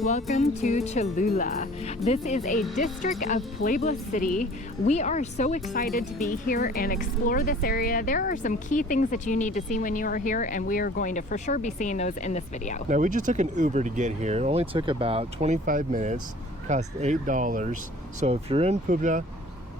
Welcome to Cholula. This is a district of Puebla City. We are so excited to be here and explore this area. There are some key things that you need to see when you are here, and we are going to for sure be seeing those in this video. Now, we just took an Uber to get here. It only took about 25 minutes, cost $8. So if you're in Puebla,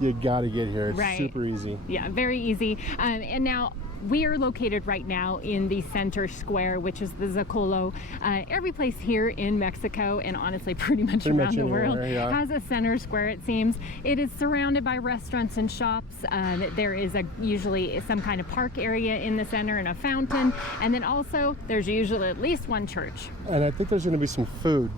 you gotta get here. It's super easy. Yeah, very easy. And now we are located right now in the center square, which is the Zocalo. Every place here in Mexico, and honestly pretty much around the world, has a center square, it seems. It is surrounded by restaurants and shops. There is usually some kind of park area in the center and a fountain. And then also there's usually at least one church. And I think there's gonna be some food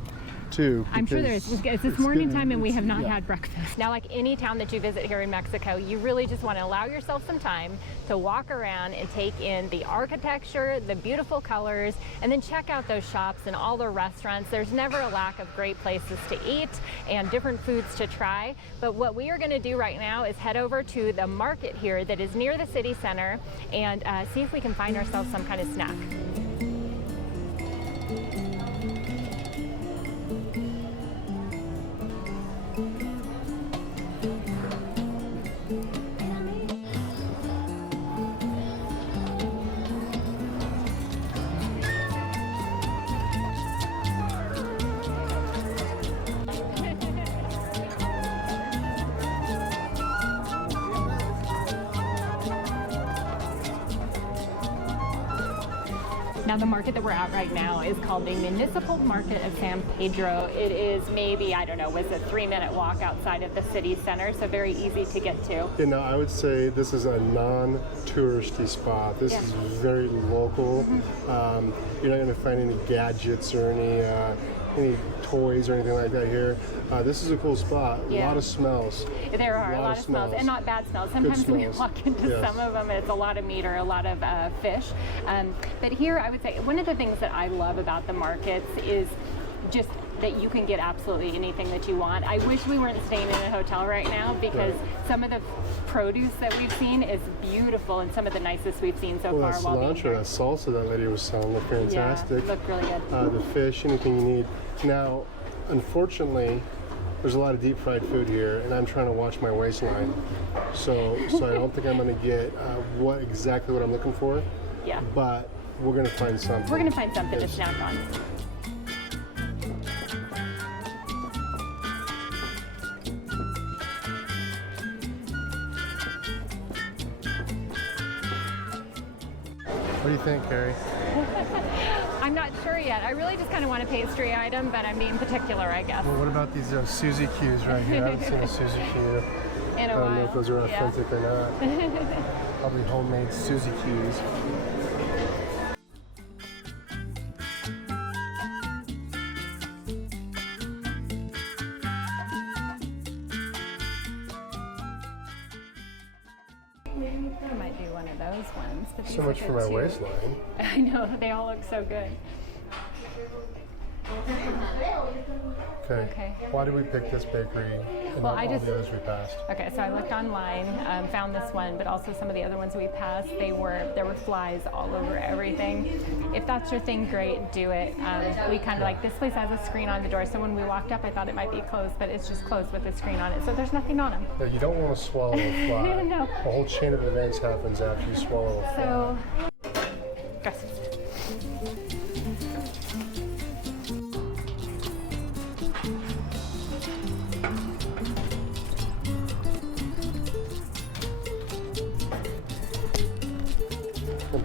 too. I'm sure there is. It's this morning time and we have not had breakfast. Now, like any town that you visit here in Mexico, you really just want to allow yourself some time to walk around and take in the architecture, the beautiful colors, and then check out those shops and all the restaurants. There's never a lack of great places to eat and different foods to try. But what we are going to do right now is head over to the market here that is near the city center and see if we can find ourselves some kind of snack. Now, the market that we're at right now is called the Municipal Market of San Pedro. It is maybe, I don't know, was a 3-minute walk outside of the city center, so very easy to get to. You know, I would say this is a non-touristy spot. This is very local. You're not going to find any gadgets or any toys or anything like that here. This is a cool spot. A lot of smells. There are a lot of smells, and not bad smells. Sometimes we walk into some of them and it's a lot of meat or a lot of fish. But here, I would say one of the things that I love about the markets is just that you can get absolutely anything that you want. I wish we weren't staying in a hotel right now because some of the produce that we've seen is beautiful and some of the nicest we've seen so far. That cilantro, that salsa that lady was selling looked fantastic. Yeah, looked really good. The fish, anything you need. Now, unfortunately, there's a lot of deep fried food here, and I'm trying to watch my waistline. So I don't think I'm going to get exactly what I'm looking for. Yeah. But we're going to find something. We're going to find something to snack on. What do you think, Carrie? I'm not sure yet. I really just kind of want a pastry item, but I'm being particular, I guess. Well, what about these Suzy Q's right here? I haven't seen a Suzy Q in a while. I don't know if those are authentic or not. Probably homemade Suzy Q's. I might do one of those ones. But so much for my waistline. I know, they all look so good. Okay. Why did we pick this bakery and all the others we passed? Okay, so I looked online, found this one, but also some of the other ones we passed, there were flies all over everything. If that's your thing, great, do it. We kind of like, this place has a screen on the door, so when we walked up, I thought it might be closed, but it's just closed with a screen on it, so there's nothing on them. Yeah, you don't want to swallow a fly. No. A whole chain of events happens after you swallow a fly. So,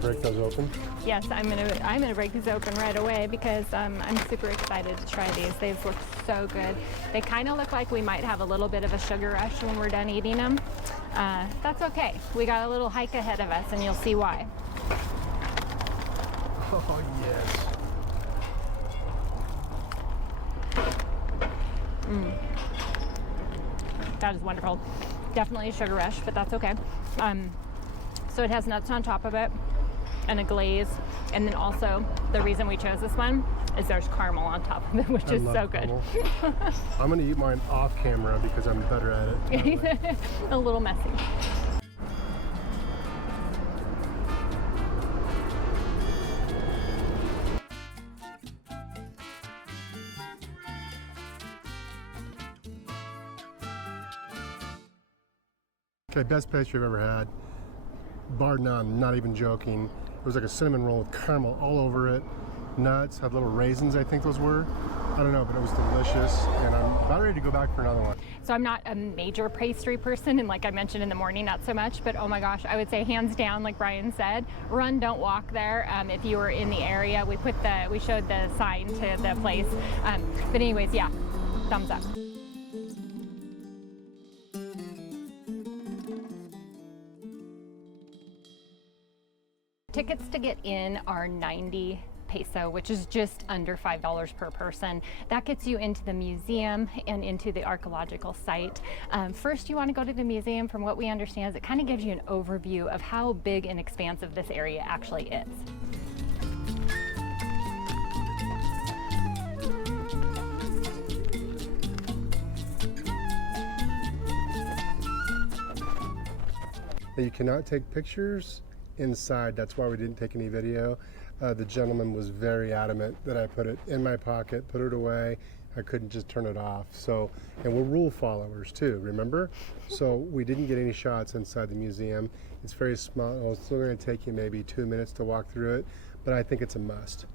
break those open? Yes, I'm gonna break these open right away because I'm super excited to try these. They've looked so good. They kind of look like we might have a little bit of a sugar rush when we're done eating them. That's okay. We got a little hike ahead of us and you'll see why. Oh yes. That is wonderful. Definitely a sugar rush, but that's okay. So it has nuts on top of it and a glaze, and then also the reason we chose this one is there's caramel on top of it, which is so good. I'm gonna eat mine off camera because I'm better at it. A little messy. Okay, best pastry I've ever had. Bar none, not even joking. It was like a cinnamon roll with caramel all over it. Nuts, had little raisins, I think those were. I don't know, but it was delicious, and I'm about ready to go back for another one. So I'm not a major pastry person, and like I mentioned in the morning, not so much, but oh my gosh, I would say hands down, like Brian said, run, don't walk there. If you were in the area, we showed the sign to the place. But anyways, yeah, thumbs up. Tickets to get in are 90 peso, which is just under $5 per person. That gets you into the museum and into the archaeological site. First, you want to go to the museum. From what we understand, it kind of gives you an overview of how big and expansive this area actually is. Now, you cannot take pictures inside. That's why we didn't take any video. The gentleman was very adamant that I put it in my pocket, put it away. I couldn't just turn it off. So, and we're rule followers too, remember? So we didn't get any shots inside the museum. It's very small. It's still going to take you maybe 2 minutes to walk through it, but I think it's a must.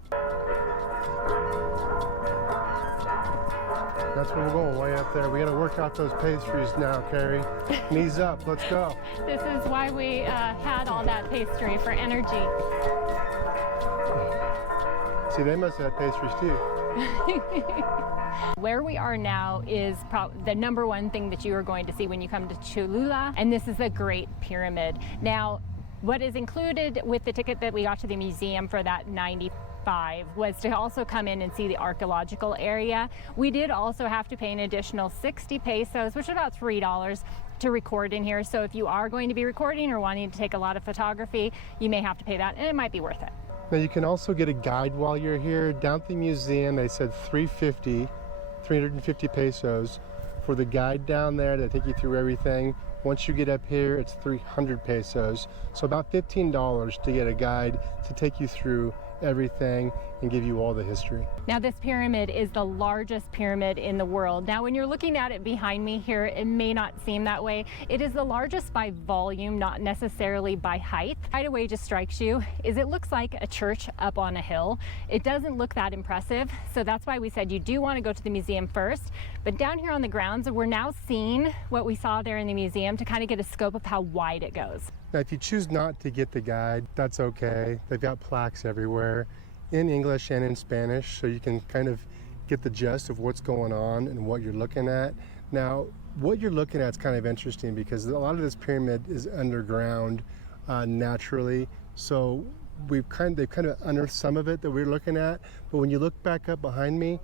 That's where we're going, way up there. We got to work out those pastries now, Carrie. Knees up, let's go. This is why we had all that pastry, for energy. See, they must have had pastries too. Where we are now is the number one thing that you are going to see when you come to Cholula, and this is the Great Pyramid. Now, what is included with the ticket that we got to the museum for that 95 was to also come in and see the archaeological area. We did also have to pay an additional 60 pesos, which is about $3, to record in here. So if you are going to be recording or wanting to take a lot of photography, you may have to pay that, and it might be worth it. Now you can also get a guide while you're here. Down at the museum, they said 350 pesos for the guide down there to take you through everything. Once you get up here, it's 300 pesos. So about $15 to get a guide to take you through everything and give you all the history. Now, this pyramid is the largest pyramid in the world. Now, when you're looking at it behind me here, it may not seem that way. It is the largest by volume, not necessarily by height. Right away just strikes you is it looks like a church up on a hill. It doesn't look that impressive, so that's why we said you do want to go to the museum first. But down here on the grounds, we're now seeing what we saw there in the museum to kind of get a scope of how wide it goes. Now, if you choose not to get the guide, that's okay. They've got plaques everywhere in English and in Spanish, so you can kind of get the gist of what's going on and what you're looking at. Now, what you're looking at is kind of interesting because a lot of this pyramid is underground naturally. So they've kind of unearthed some of it that we're looking at. But when you look back up behind me,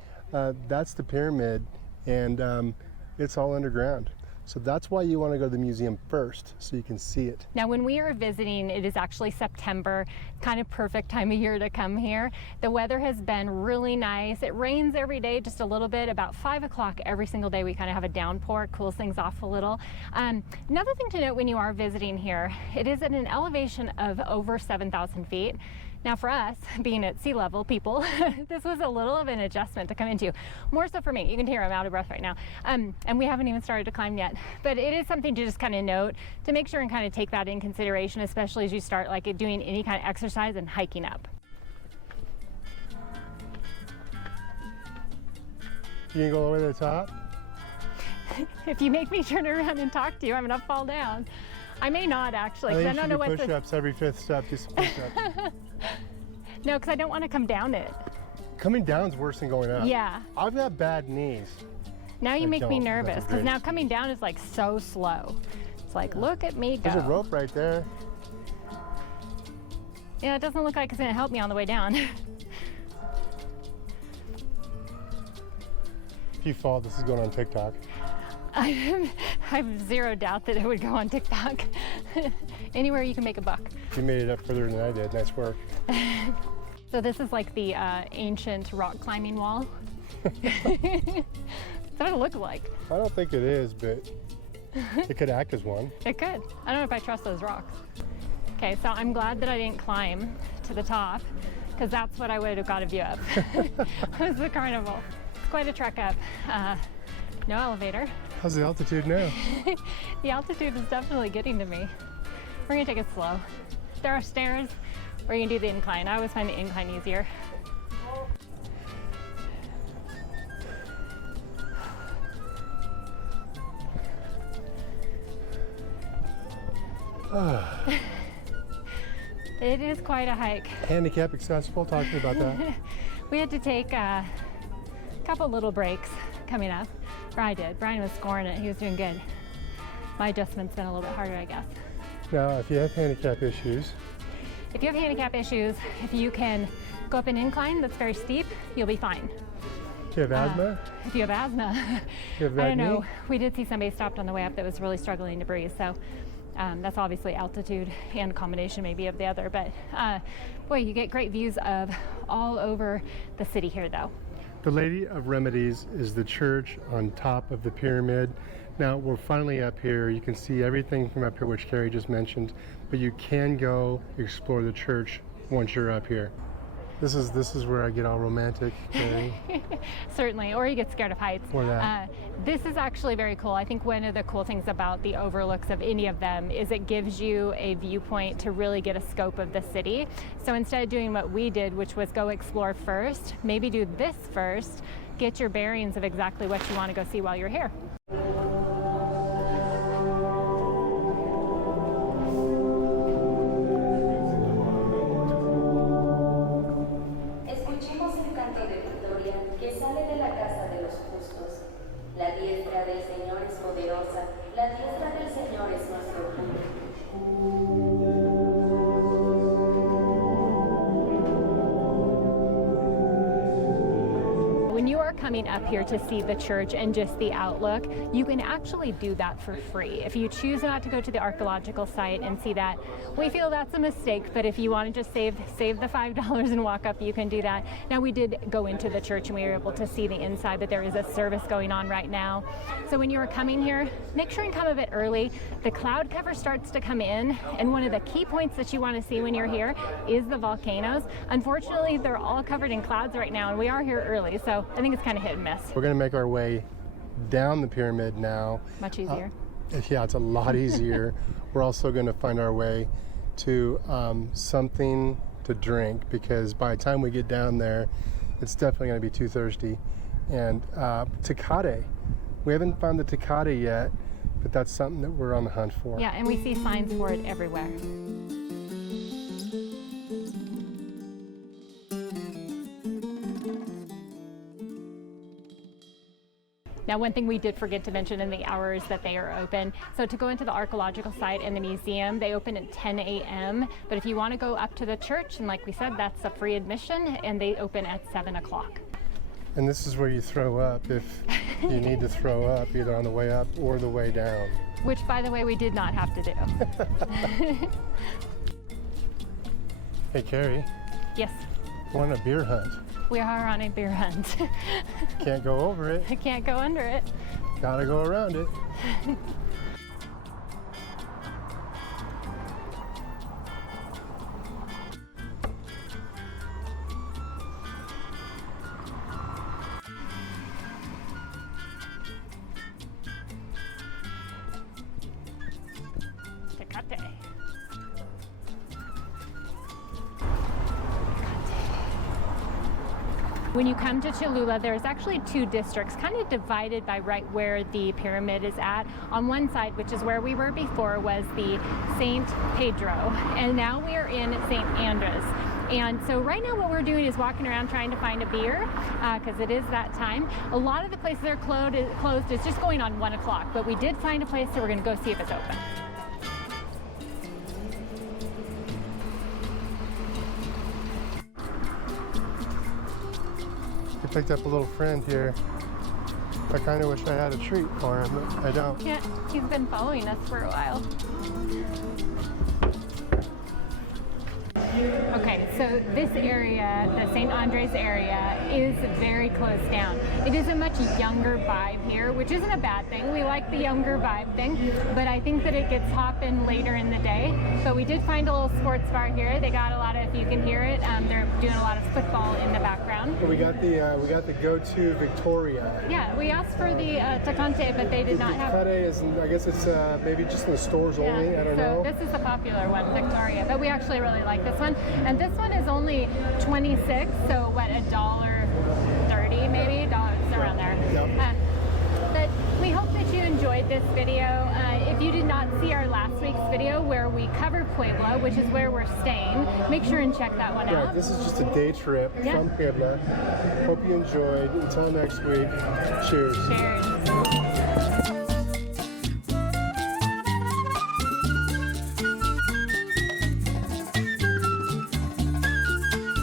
that's the pyramid, and it's all underground. So that's why you want to go to the museum first, so you can see it. Now, when we are visiting, it is actually September, kind of perfect time of year to come here. The weather has been really nice. It rains every day, just a little bit. About 5 o'clock every single day, we kind of have a downpour, cools things off a little. Another thing to note when you are visiting here, it is at an elevation of over 7,000 feet. Now, for us, being at sea level people, this was a little of an adjustment to come into. More so for me. You can hear I'm out of breath right now. And we haven't even started to climb yet. But it is something to just kind of note, to make sure and kind of take that in consideration, especially as you start like doing any kind of exercise and hiking up. You can go all the way to the top? If you make me turn around and talk to you, I'm going to fall down. I may not actually, because I don't know what push-ups every 5th step, just push-ups. No, because I don't want to come down it. Coming down is worse than going up. Yeah. I've got bad knees. Now you make me nervous, because now coming down is like so slow. It's like, look at me go. There's a rope right there. Yeah, it doesn't look like it's going to help me on the way down. If you fall, this is going on TikTok. I have zero doubt that it would go on TikTok. Anywhere you can make a buck. You made it up further than I did. Nice work. So this is like the ancient rock climbing wall. That's what it looks like. I don't think it is, but it could act as one. It could. I don't know if I trust those rocks. Okay, so I'm glad that I didn't climb to the top, because that's what I would have got a view of. Was the carnival. It's quite a trek up. No elevator. How's the altitude now? The altitude is definitely getting to me. We're gonna take it slow. There are stairs, or you can do the incline. I always find the incline easier. It is quite a hike. Handicap accessible, talking about that. We had to take a couple little breaks coming up. Or I did. Brian was scoring it. He was doing good. My adjustment's been a little bit harder, I guess. Now, if you have handicap issues, if you you can go up an incline that's very steep, you'll be fine. Do you have asthma? If you have asthma, You have I bad don't know. knee? We did see somebody stopped on the way up that was really struggling to breathe. So that's obviously altitude and a combination maybe of the other. But boy, you get great views of all over the city here though. The Lady of Remedies is the church on top of the pyramid. Now we're finally up here. You can see everything from up here, which Carrie just mentioned, but you can go explore the church once you're up here. This is where I get all romantic, Carrie. Certainly, or you get scared of heights. Or that. This is actually very cool. I think one of the cool things about the overlooks of any of them is it gives you a viewpoint to really get a scope of the city. So instead of doing what we did, which was go explore first, maybe do this first, get your bearings of exactly what you want to go see while you're here. La diestra del Señor es poderosa, la diestra del Señor es nuestro orgullo. When you are coming up here to see the church and just the outlook, you can actually do that for free. If you choose not to go to the archaeological site and see that, we feel that's a mistake, but if you want to just save the $5 and walk up, you can do that. Now, we did go into the church and we were able to see the inside, but there is a service going on right now. So when you are coming here, make sure and come a bit early. The cloud cover starts to come in, and one of the key points that you want to see when you're here is the volcanoes. Unfortunately, they're all covered in clouds right now, and we are here early, so I think it's kind of hit and miss. We're going to make our way down the pyramid now. Much easier. Yeah, it's a lot easier. We're also going to find our way to something to drink, because by the time we get down there, it's definitely going to be too thirsty. And Tecate. We haven't found the Tecate yet, but that's something that we're on the hunt for. Yeah, and we see signs for it everywhere. Now, one thing we did forget to mention in the hours that they are open. So to go into the archaeological site and the museum, they open at 10 a.m. But if you want to go up to the church, and like we said, that's a free admission, and they open at 7 o'clock. And this is where you throw up if you need to throw up, either on the way up or the way down. Which, by the way, we did not have to do. Hey, Carrie. Yes. Want a beer hunt? We are on a beer hunt. Can't go over it. I can't go under it. Gotta go around it. Tecate. When you come to Cholula, there's actually two districts, kind of divided by right where the pyramid is at. On one side, which is where we were before, was the St. Pedro, and now we are in St. Andres. And so right now what we're doing is walking around trying to find a beer, because it is that time. A lot of the places that are closed. It's just going on 1 o'clock, but we did find a place, so we're going to go see if it's open. I picked up a little friend here. I kind of wish I had a treat for him, but I don't. Yeah, he's been following us for a while. Okay, so this area, the St. Andres area, is very closed down. It is a much younger vibe here, which isn't a bad thing. We like the younger vibe thing, but I think that it gets hopping later in the day. But we did find a little sports bar here. They got a lot of, if you can hear it, they're doing a lot of football in the background. We got the go-to Victoria. Yeah, we asked for the Tecate, but they did not have it. Tecate is, I guess it's maybe just in the stores only. I don't know. So this is the popular one, Victoria, but we actually really like this one. And this one is only 26, so what, $1.30 maybe? Around there. Yep. But we hope that you enjoyed this video. If you did not see our last week's video where we covered Puebla, which is where we're staying, make sure and check that one out. This is just a day trip from Puebla. Hope you enjoyed. Until next week, cheers. Cheers.